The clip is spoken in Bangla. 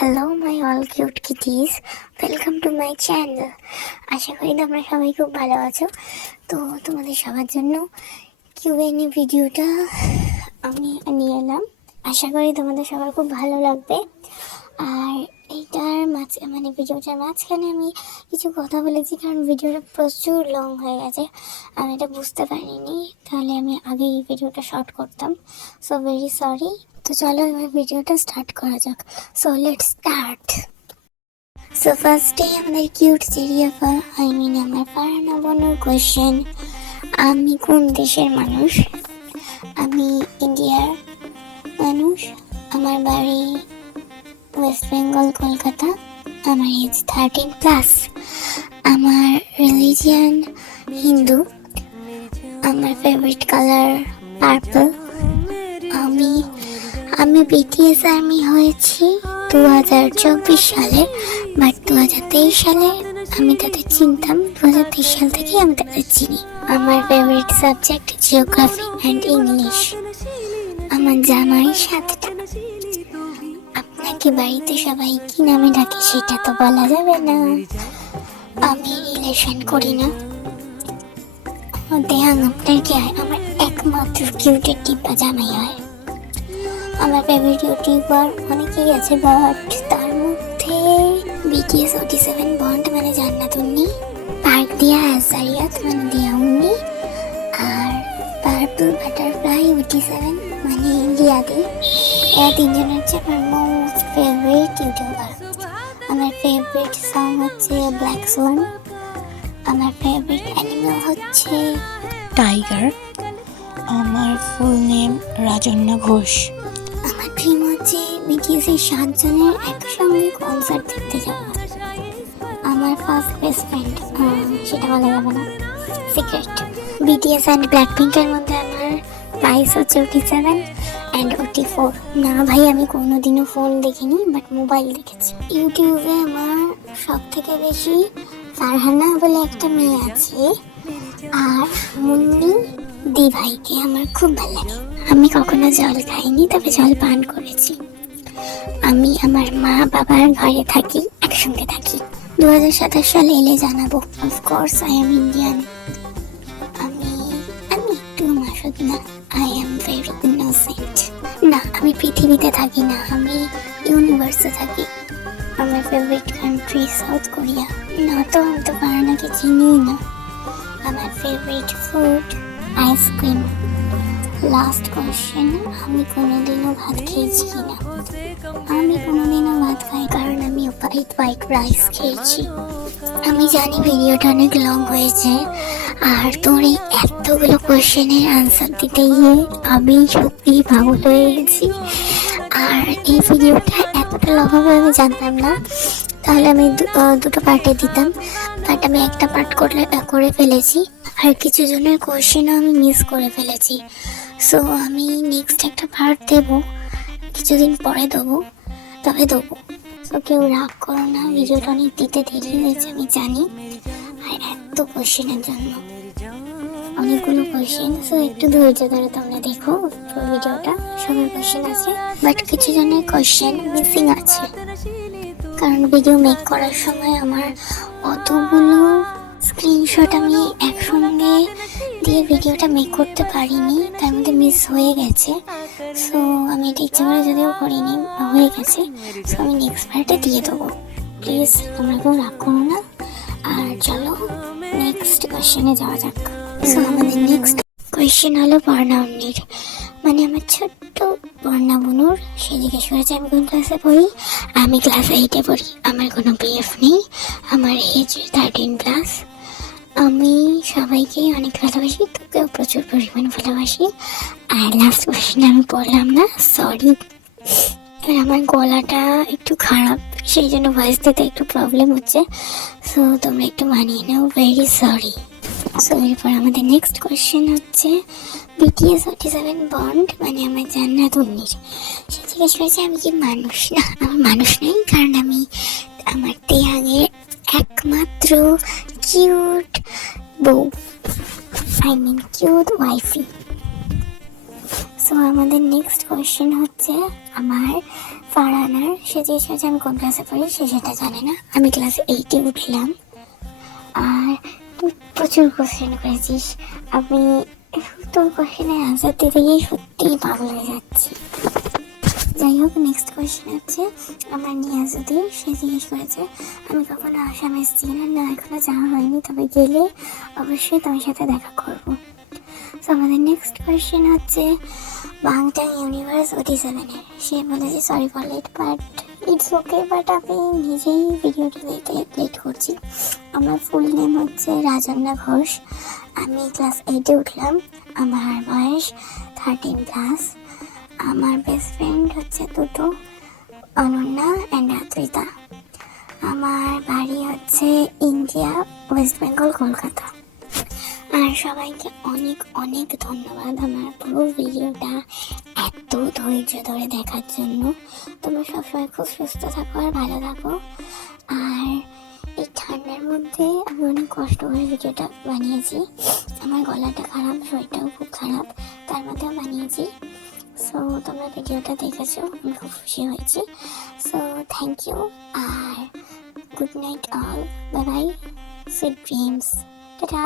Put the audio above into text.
Hello my all cute kitties, welcome to my channel. আশা করি তোমরা সবাই খুব ভালো আছো। তো তোমাদের সবার জন্য কিউএনএ ভিডিওটা আমি নিয়ে এলাম। আশা করি তোমাদের সবার খুব ভালো লাগবে। আর এইটার ভিডিওটার মাঝখানে আমি কিছু কথা বলেছি, কারণ ভিডিওটা প্রচুর লং হয়ে গেছে। আমি এটা বুঝতে পারিনি, তাহলে আমি আগে এই ভিডিওটা শর্ট করতাম। So very sorry. তো চলো এবার ভিডিওটা স্টার্ট করা যাক। So let's start. সো ফার্স্টে আমাদের কিউট চিড়িয়াফা আমার ফারানা বনুর কোয়েশ্চেন: আমি কোন দেশের মানুষ? আমি ইন্ডিয়ার মানুষ। আমার বাড়ি ওয়েস্ট বেঙ্গল, কলকাতা। আমার এজ 13+। আমার রিলিজিয়ান হিন্দু। আমার ফেভারিট কালার পার্পল। আমি বিটিএস আর্মি হয়েছি 2024 সালে, বাট 2023 সালে আমি তাদের চিনতাম। 2023 সাল থেকে আমি তাদের চিনি। আমার favourite subject geography and English. আমার জামাই 7টা। আপনাকে বাড়িতে সবাই কি নামে ডাকে সেটা তো বলা যাবে না। আমি রিলেশন করি না। আমার দেহাং আপনার কি হয়? আমার একমাত্র কিউটের টিপা জামাই হয়। আমার ফেভারিট ইউটিউবার অনেকেই আছে, বাট তার মধ্যে বিটিএস OT7 বন্ড মানে জান্নাত উন্নি, পার্ক দিয়া আজারিয়াত মানে দিয়া উন্নি, আর পার্পল বাটারফ্লাই OT7 মানে ইন্ডিয়াতে। এরা তিনজন হচ্ছে আমার মোস্ট ফেভারিট ইউটিউবার। আমার ফেভারিট সং হচ্ছে ব্ল্যাক সোয়ান। আমার ফেভারিট অ্যানিমেল হচ্ছে টাইগার। আমার ফুল নেম রাজন্যা ঘোষ। আমার ড্রিম হচ্ছে বিটিএস এর 7 জনের একসঙ্গে কনসার্ট দেখতে যাওয়া। আমার ফার্স্ট বেস্ট ফ্রেন্ড, সেটা বলা যাবে না, সিক্রেট। বিটিএস অ্যান্ড ব্ল্যাকপিঙ্কের মধ্যে আমার প্রাইস হচ্ছে OT7 অ্যান্ড OT4। না ভাই, আমি কোনোদিনও ফোন দেখিনি, বাট মোবাইল দেখেছি। ইউটিউবে আমার সব থেকে বেশি ফারহানা বলে একটা মেয়ে আছে, আর মুন্নি দি ভাইকে আমার খুব ভালো লাগে। আমি কখনো জল খাইনি, তবে জল পান করেছি। আমি আমার মা বাবার ঘরে থাকি, একসঙ্গে থাকি। 2027 সালে এলে জানাবো। Of course I am Indian. আমি একটু মাসুদ না। I am very innocent. না, আমি পৃথিবীতে থাকি না, আমি ইউনিভার্সে থাকি। আমার ফেভারিট কান্ট্রি সাউথ কোরিয়া। না তো আমি তো ফারানাকে চিনি না। আমার favourite food ice cream. Last question: আমি কোনোদিনও ভাত খেয়েছি কিনা? আমি কোনোদিনও ভাত খাই, কারণ আমি হোয়াইট রাইস খেয়েছি। আমি জানি ভিডিওটা অনেক লং হয়েছে, আর তোর এই এতগুলো কোয়েশ্চেনের আনসার দিতে গিয়ে আমি সত্যি পাগল হয়ে গেছি। আর এই ভিডিওটা এতটা লং হবে আমি জানতাম না, তাহলে আমি দুটো পার্টে দিতাম, বাট আমি একটা পার্ট করে ফেলেছি। আর কিছু জনের কোয়েশ্চেনও আমি মিস করে ফেলেছি। সো আমি নেক্সট একটা পার্ট দেবো, কিছুদিন পরে দেবো, তবে দেবো। সো কেউ রাগ করো না, ভিডিওটা অনেক দিতে দেরি হয়েছে আমি জানি। আর এত কোয়েশ্চেনের জন্য অনেকগুলো কোয়েশ্চেন, সো একটু ধৈর্য ধরে তোমরা দেখো পুরো ভিডিওটা। সবার কোয়েশ্চেন আছে, বাট কিছু জনের কোয়েশ্চেন মিসিং আছে, কারণ ভিডিও মেক করার সময় আমার অতগুলো স্ক্রিনশট আমি একসঙ্গে দিয়ে ভিডিওটা মেক করতে পারিনি, তার মধ্যে মিস হয়ে গেছে। সো আমি এটা ইচ্ছে করে যদিও করিনি, হয়ে গেছে। সো আমি নেক্সট পার্টে দিয়ে দেবো, প্লিজ তোমরা কেউ রাগ করো না। আর চলো নেক্সট কোয়েশ্চেনে যাওয়া যাক। সো আমাদের নেক্সট কোয়েশ্চেন হলো পর্ণা উন্নির, মানে আমার ছোট্ট পর্ণা বনুর। সে জিজ্ঞেস করেছে আমি কোন ক্লাসে পড়ি। আমি ক্লাস 8-এ পড়ি। আমার কোনো BF নেই। আমার এজ 13+। আমি সবাইকে অনেক ভালোবাসি, তোকেও প্রচুর পরিমাণ ভালোবাসি। আর লাস্ট কোয়েশ্চেন আমি পড়লাম না, সরি। আমার গলাটা একটু খারাপ, সেই জন্য ভয়েস দিতে একটু প্রবলেম হচ্ছে, সো তোমরা একটু মানিয়ে নাও, ভেরি সরি। সো এরপর আমাদের নেক্সট কোয়েশ্চেন হচ্ছে বিটিএস OT7 বন্ড মানে আমার জান্নাত উন্নির। সে জিজ্ঞেস করেছে আমি কি মানুষ? না, আমি মানুষ নই, কারণ আমি আমার দেহাঙের একমাত্র কিউট বউ, কিউট ওয়াইফি। সো আমাদের নেক্সট কোয়েশ্চেন হচ্ছে আমার ফারহানার। সে যে দিয়েছিল যে আমি কোন ক্লাসে পড়ি, সে সেটা জানে না। আমি ক্লাস 8-এ উঠলাম, আর তুই প্রচুর কোশ্চেন করেছিস। আমি তোর কোশ্চেনের আনসার দিতে গিয়ে সত্যিই পাগল হয়ে যাচ্ছি। যাই হোক, নেক্সট কোয়েশ্চেন হচ্ছে আমার নিয়াজুদ্দিন। সে জিজ্ঞেস করেছে আমি কখনো আসাম এসেছি না। না, এখনো যাওয়া হয়নি, তবে গেলে অবশ্যই তোমার সাথে দেখা করবো। তো আমাদের নেক্সট কোয়েশ্চেন হচ্ছে বাংটাং ইউনিভার্স OT7-এর। সে বলেছে sorry for late, but it's okay, but আমি নিজেই ভিডিওটা লেট করছি। আমার ফুল নেম হচ্ছে রাজন্না ঘোষ। আমি ক্লাস 8-এ উঠলাম। আমার বয়স 13+। আমার বেস্ট ফ্রেন্ড হচ্ছে দুটো, অনন্যা অ্যান্ড আদ্রিতা। আমার বাড়ি হচ্ছে ইন্ডিয়া, ওয়েস্ট বেঙ্গল, কলকাতা। আর সবাইকে অনেক অনেক ধন্যবাদ আমার পুরো ভিডিওটা এত ধৈর্য ধরে দেখার জন্য। তোমরা সবসময় খুব সুস্থ থাকো আর ভালো থাকো। আর এই ঠান্ডার মধ্যে আমি অনেক কষ্ট করে ভিডিওটা বানিয়েছি। আমার গলাটা খারাপ, শরীরটাও খুব খারাপ, তার মধ্যেও বানিয়েছি। সো তোমরা ভিডিওটা দেখেছো, আমি খুব খুশি হয়েছি। সো থ্যাংক ইউ, আর good night all, bye bye, sweet dreams, tata.